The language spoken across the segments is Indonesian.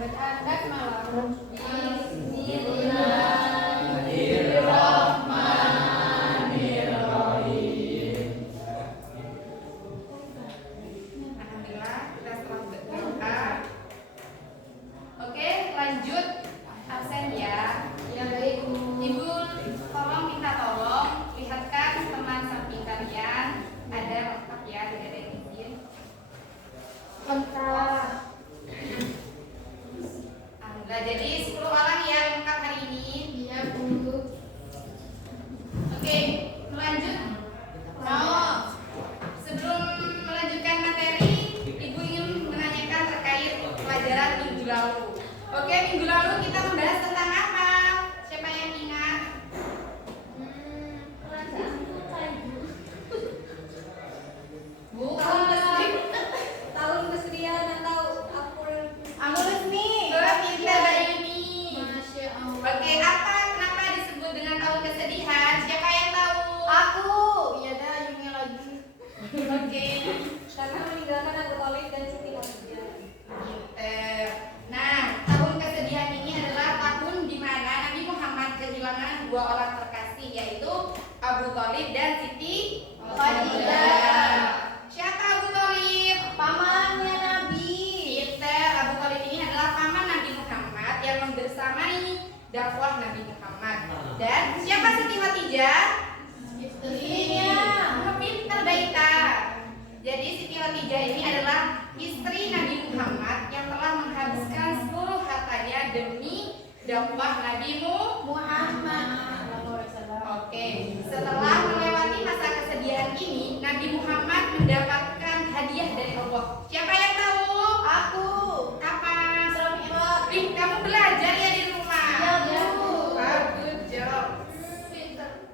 bacaan basmalah. Bismillahirrahmanirrahim. Alhamdulillah kita setelah berdoa. Oke, lanjut absen ya. Ya baik Bu. Ibu tolong minta tolong lihatkan teman samping kalian ada lengkap ya, tidak ada yang izin. Kontak. Alhamdulillah, jadi 10 orang yang lengkap hari ini. Iya Bu. Oke, melanjut. Mau sebelum melanjutkan materi, Ibu ingin menanyakan terkait pelajaran minggu lalu. Oke, minggu lalu kita membahas tentang apa? Siapa yang ingat? Perasaan putra Ibu. Bukan. Tahun kesedihan atau akul. Aku resmi. Kita dari ini. Masya Allah. Oke, apa kenapa disebut dengan tahun kesedihan? Siapa yang tahu? Aku. Iya dah Yumi lagi. Oke. Karena meninggalkan Abu Thalib dan Siti Khadijah. Nah, tahun kesedihan ini adalah tahun di mana Nabi Muhammad kehilangan dua orang terkasih, yaitu Abu Thalib dan Siti Khadijah. Siapa Abu Thalib? Pamannya Nabi. Abu Thalib ini adalah paman Nabi Muhammad yang membersamai dakwah Nabi Muhammad. Dan siapa Siti Khadijah? Istrinya. Pintar Baita. Jadi Siti Khadijah ini adalah istri Nabi Muhammad yang telah menghabiskan seluruh hartanya demi dakwah Nabi Muhammad. Oke, setelah melewati masa kesedihan ini, Nabi Muhammad mendapatkan hadiah dari Allah. Siapa yang tahu? Aku. Apa? Isra Mi'raj. Ih, kamu belajar ya di rumah? Iya, Bu. Good job. Pintar.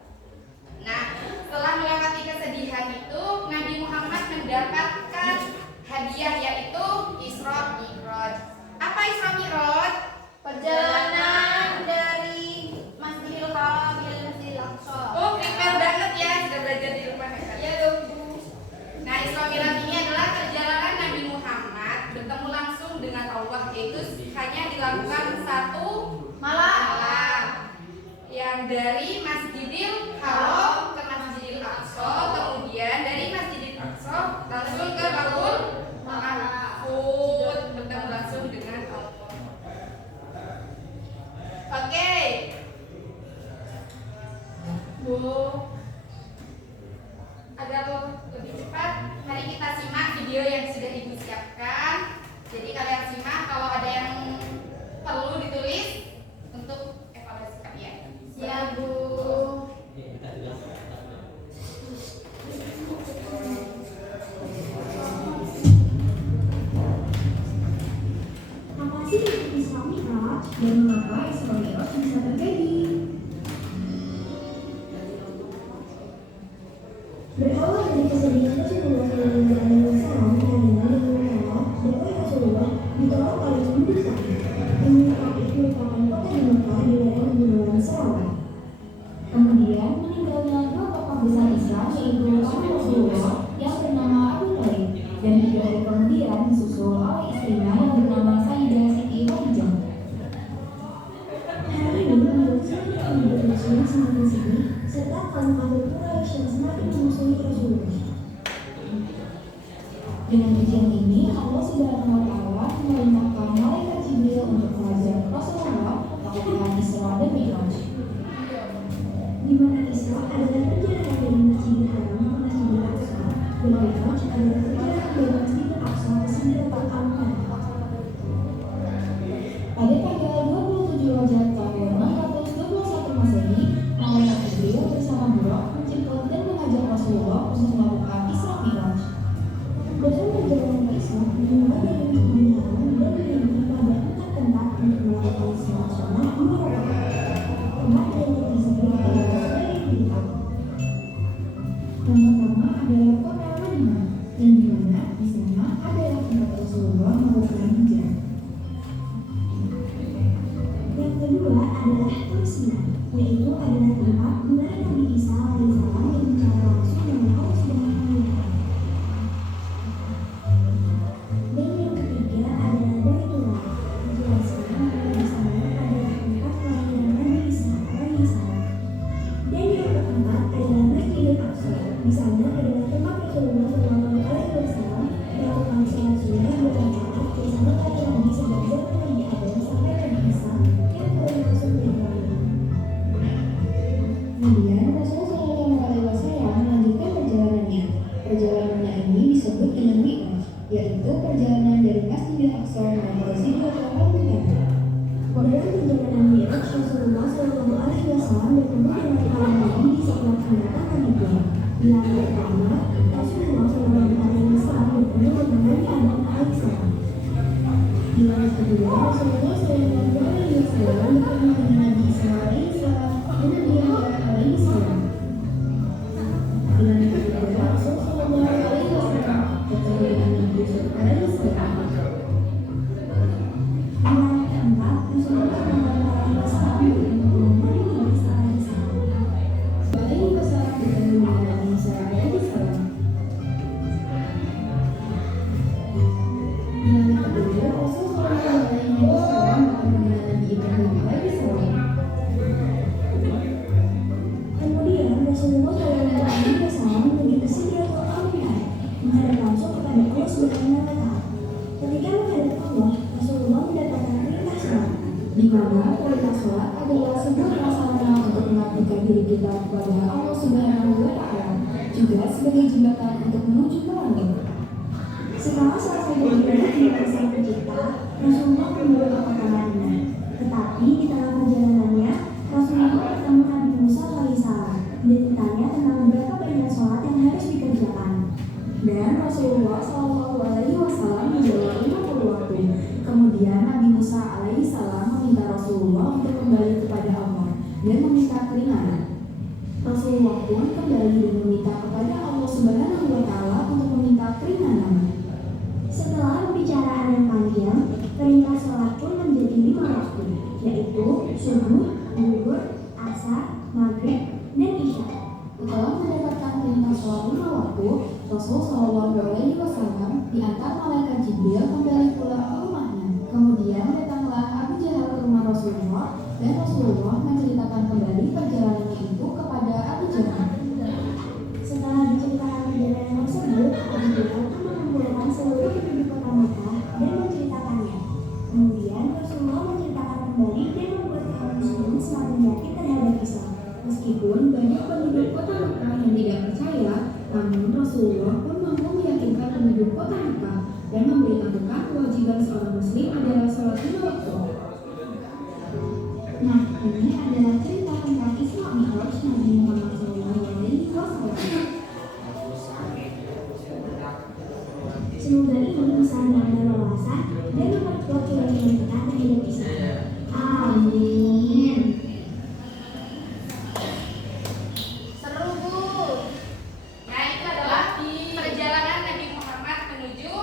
Nah, setelah melewati kesedihan itu, Nabi Muhammad mendapatkan hadiah yaitu Isra Mi'raj. Apa Isra Mi'raj? Perjalanan dari Masjidil Haram ila Masjidil Aqsa. Oh, prepare banget ya, sudah belajar di rumah ya. Iya dong Bu. Nah, Isra Mi'raj ini adalah perjalanan Nabi Muhammad bertemu langsung dengan Allah, yaitu hanya dilakukan satu malam. Yang dari Masjidil Haram ke Masjidil Aqsa, kemudian dari Masjidil Aqsa langsung ke Baitul Mahfuz, bertemu langsung dengan Allah. Oke. Bu, agar lebih cepat, mari kita simak video yang sudah Ibu siapkan. Jadi kalian simak, kalau ada yang perlu ditulis untuk evaluasi kalian. Ya Bu. Apa sih itu Isra Mi'raj dan mengapa Isra Mi'raj bisa terjadi? Berawal dari kesedihan Rasulullah SAW karena dengan dakwah Rasulullah ditolak oleh penduduk sana. Mekah itu merupakan kota di Mekah di daerah pegunungan Sarawak. Kemudian meninggalnya dua tokoh besar Islam yaitu Rasulullah yang bernama Abu Thalib dan 3 hari kemudian disusul oleh istrinya yang bernama Sayyidah Siti Khadijah. Hal ini membuat seluruh penduduk Muslim semakin sedih serta kaum kafir Quraisy yang semakin memusuhi Rasulullah. Dengan ujian ini, Allah Subhanahu wa Ta'ala memerintahkan malaikat Jibril untuk mengajar Rasulullah melakukan Isra dan Mi'raj. Di mana Isra adalah perjalanan dari Masjidil Haram ke Masjidil Aqsa, dan Mi'raj adalah perjalanan dari Masjidil Aqsa ke Sidratul Muntaha. Pada tanggal 27 Rajab tahun 621 Masehi, malaikat Jibril bersama Buraq menjemput dan mengajak Rasulullah untuk melakukan Isra Mi'raj. Dalam perjalanan ke Isra, dimulai dari Masjidil Haram dan diikuti pada 4 tempat untuk melakukan sholat sunnah 2 rakaat. Tempat yang tersebut adalah dari bid'ah. Yang pertama adalah kota Madinah, yang dimana di sana adalah tempat Rasulullah melakukan hijrah. Yang kedua adalah Tursiya, yaitu adalah tempat di mana Nabi Isa alaihissalam yang bicara langsung dengan Allah Subhanahu wa Ta'ala. Dan yang ketiga adalah Baitullah, jelas referensi atau komunitas. Dalam perjalanan Mi'raj, Rasulullah Shallallahu Alaihi Wasallam bertemu dengan para nabi di sebuah kedatangan itu. Di lantai pertama, Rasulullah Shallallahu Alaihi Wasallam bertemu dengan Nabi Adam alaihissalam. Di lantai kedua, Rasulullah Shallallahu Alaihi Wasallam bertemu dengan Nabi Isa alaihissalam dan Nabi Yahya alaihissalam. Di lantai ketiga, Rasulullah Shallallahu Alaihi Wasallam bertemu dengan Nabi Yusuf alaihissalam. Di lantai keempat, Rasulullah Shallallahu Alaihi Wasallam bertemu dengan Nabi Isa alaihissalam. Alaihi Wasallam bertemu dengan Nabi Isa alaihissalam. Di lantai kedua, Rasulullah Shallallahu Alaihi Wasallam bertemu dengan Nabi Ibrahim alaihissalam. Kemudian Rasulullah Shallallahu Alaihi Wasallam menuju ke Sidratul Muntaha, menghadap langsung kepada Allah Subhanahu wa Ta'ala. Ketika menghadap Allah, Rasulullah mendapatkan perintah salat, di mana perintah salat adalah sebuah prasarana untuk mengabdikan diri kita kepada Allah Subhanahu wa Ta'ala, juga sebagai jembatan untuk menuju ke langit. Setelah selesai beribadah di atas Sang Pencipta, Rasulullah kembali ke kota Madinah. Tetapi di tengah perjalanannya, Rasulullah bertemu Nabi Musa alaihissalam dan ditanya tentang berapa banyak sholat yang harus dikerjakan. Dan Rasulullah Shallallahu Alaihi Wasallam menjawab 50 waktu. Kemudian Nabi Musa alaihissalam meminta Rasulullah untuk kembali kepada Allah dan meminta keringanan. Rasulullah pun kembali dan meminta kepada Allah Subhanahu wa Ta'ala untuk meminta keringanan. Setelah pembicaraan yang panjang, perintah sholat pun menjadi 5 waktu, yaitu subuh, zuhur, asar, maghrib, dan isya. Setelah mendapatkan perintah sholat 5 waktu, Rasul Shallallahu Alaihi Wasallam diantar malaikat Jibril kembali pulang ke rumahnya. Kemudian datanglah Abu Jahal ke rumah Rasulullah dan Rasulullah menceritakan kembali perjalanannya itu kepada Abu Jahal. Setelah diceritakan perjalanan tersebut, Abu Jahal pun mengumpulkan seluruh penduduk kota Makkah dan menceritakannya. Kemudian Rasulullah menceritakan kembali dan membuat kaum muslimin semakin yakin terhadap Islam. Meskipun banyak penduduk kota Makkah yang tidak percaya, namun Rasulullah pun mampu meyakinkan penduduk kota Makkah dan memberitahukan kewajiban seorang muslim adalah sholat 5 waktu. Nah, ini adalah cerita tentang Isra Mi'raj Nabi Muhammad SAW. Semoga ini bisa menambah wawasan dan memperkuat keyakinan kita terhadap Islam. Amin. Seru, Bu. Nah, itu adalah perjalanan Nabi Muhammad menuju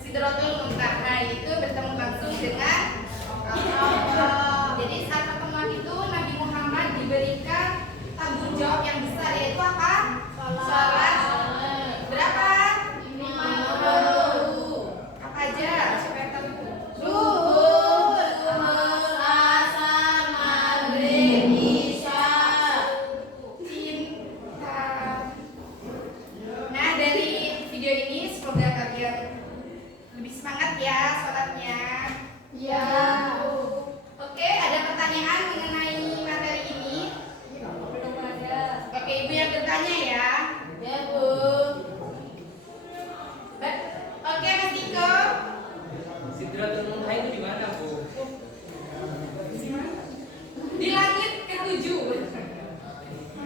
Sidratul Muntaha, itu bertemu langsung dengan Allah. Jadi saat pertemuan itu Nabi Muhammad diberikan tanggung jawab yang besar, yaitu apa? Salat. Berapa? 50. Apa aja? Siapa yang tahu? Zuhur, asar, maghrib, isya. Cinta. Nah, dari video ini semoga kalian lebih semangat ya sholatnya. Ya. Oke, ada pertanyaan mengenai materi ini? Belum ada. Oke, Ibu yang bertanya ya. Ya, Bu. Oke, Mas Diko. Sidratul Muntaha itu di mana, Bu? Di langit ke-7.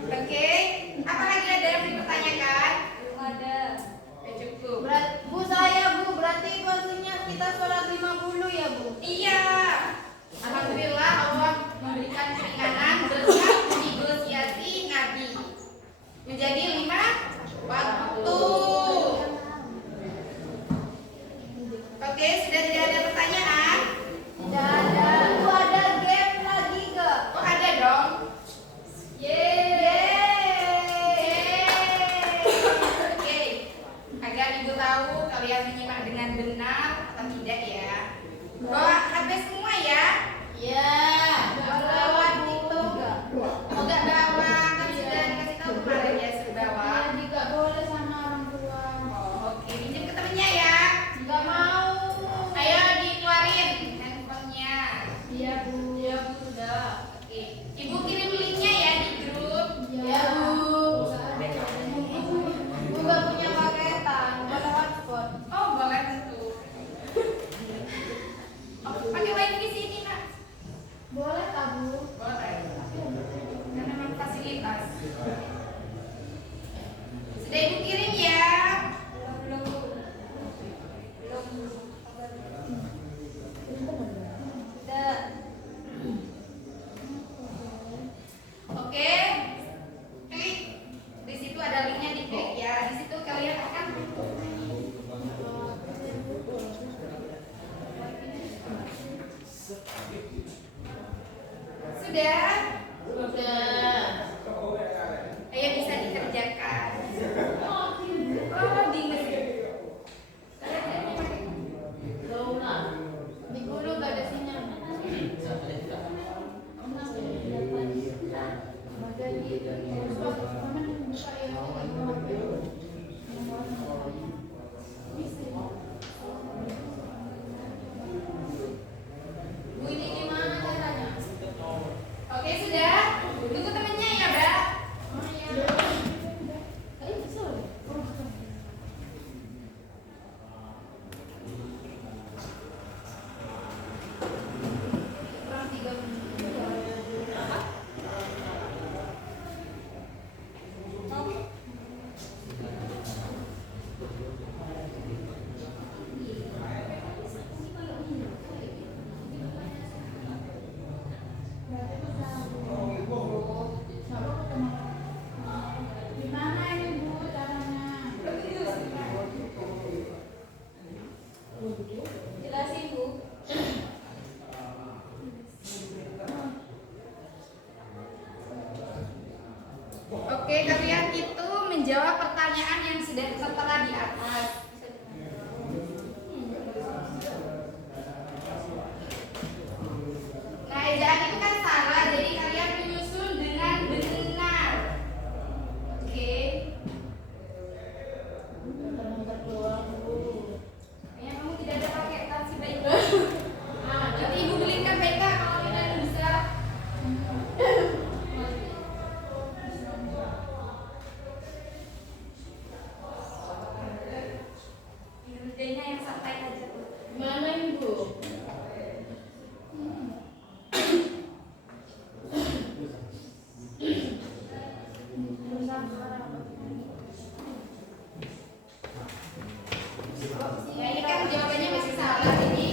Oke, apalagi ada yang dipertanyakan? Belum ada. Oke, cukup. Bu, berarti maksudnya kita sholat 50 ya, Bu? Iya. Alhamdulillah Allah memberikan keringanan berkat negosiasi Nabi menjadi 5 waktu. Oke, sudah tidak ada pertanyaan? Sudah? Sudah. Ayo bisa dikerjakan. Oh, dingin. Ulang. Di guru gak ada sinyal. Bu, ini gimana caranya? Oke, sudah. Tunggu temennya ya, Mbak. Oh iya. Kurang 3 menit. Gimana ini Bu caranya? Jelasin, Bu. Oke, kalian itu menjawab pertanyaan yang sudah tertera di atas. Nah, ejaan itu kan salah, jadi kalian menyusun dengan benar. Oke. Kayaknya kamu tidak ada pakai taksi baik. Nanti ibu belikan BK kalau kalian bisa. Kerjanya yang santai aja. Gimana ini Bu? Ya, ini kan jawabannya masih salah, jadi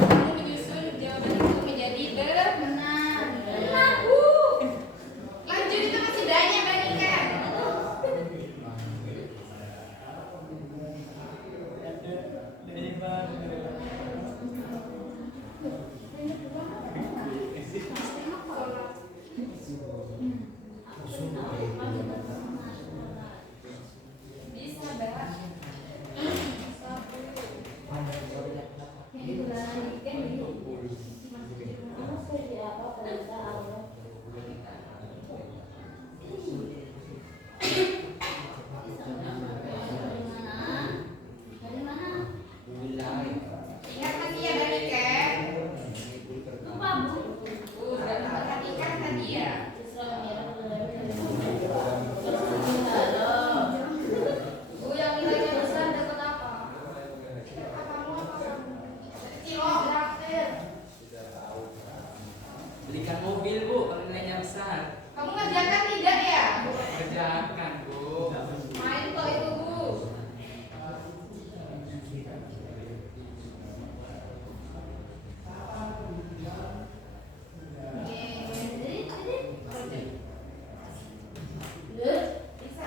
kamu menyusun jawaban itu menjadi benar. Benar, Bu. Lanjut, itu masih banyak bandingkan. Bisa, Mbak. Ingat tadi ya bandingkan. Udah perhatikan tadi ya. Bu, yang nilainya besar dapat apa? Kamu apa? Cilok, traktir. Belikan mobil Bu, kalau nilainya besar. Kamu ngerjakan tidak ya? Kerjakan Bu. Main kok itu, Bu. Bisa.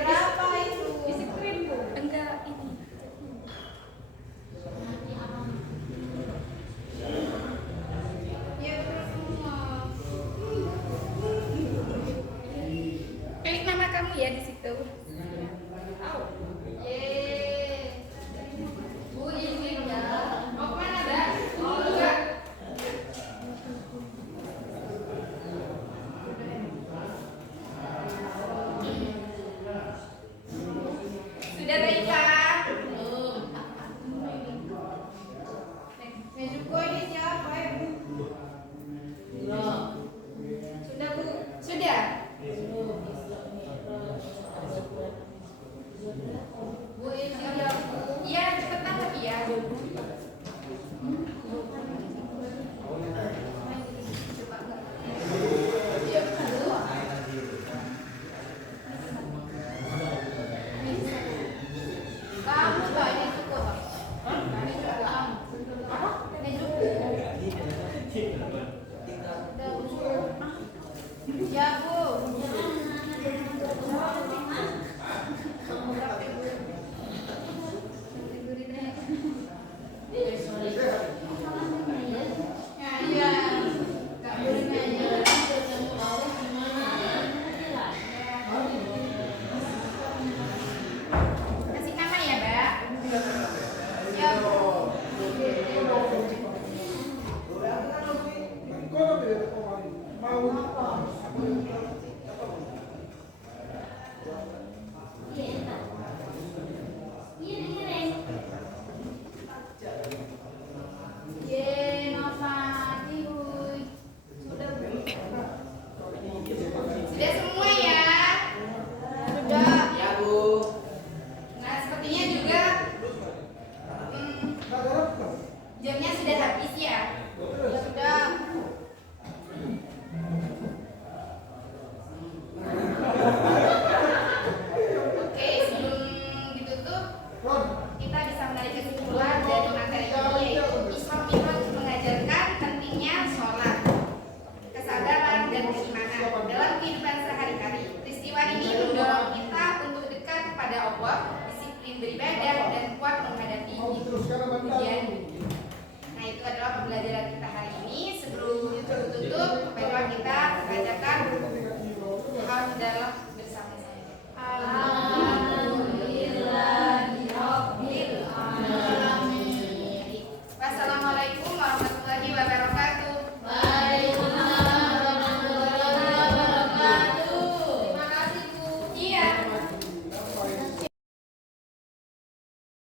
Berapa itu? Isi krim, Bu. Enggak, ini. Ya, betul semua. Klik nama kamu ya di situ. Yeay. Bu, izin ya. Mau kemana, Mbak? Oh, enggak. Sudah baik, Pak? Mejuko ini siapa ya Bu? Sudah, Bu. Sudah. Bu ini Iya, cepetan tapi ya. Jamnya sudah habis ya? Sudah. Oke, sebelum ditutup, kita bisa menarik kesimpulan dari materi ini, yaitu Islam itu mengajarkan pentingnya sholat, kesabaran dan keimanan dalam kehidupan sehari-hari. Peristiwa ini mendorong kita untuk dekat kepada Allah, disiplin beribadah dan kuat menghadapi ujian. Nah, itu adalah pembelajaran kita hari ini. Sebelum tutup, baiklah kita bacakan alhamdulillah bersama saya.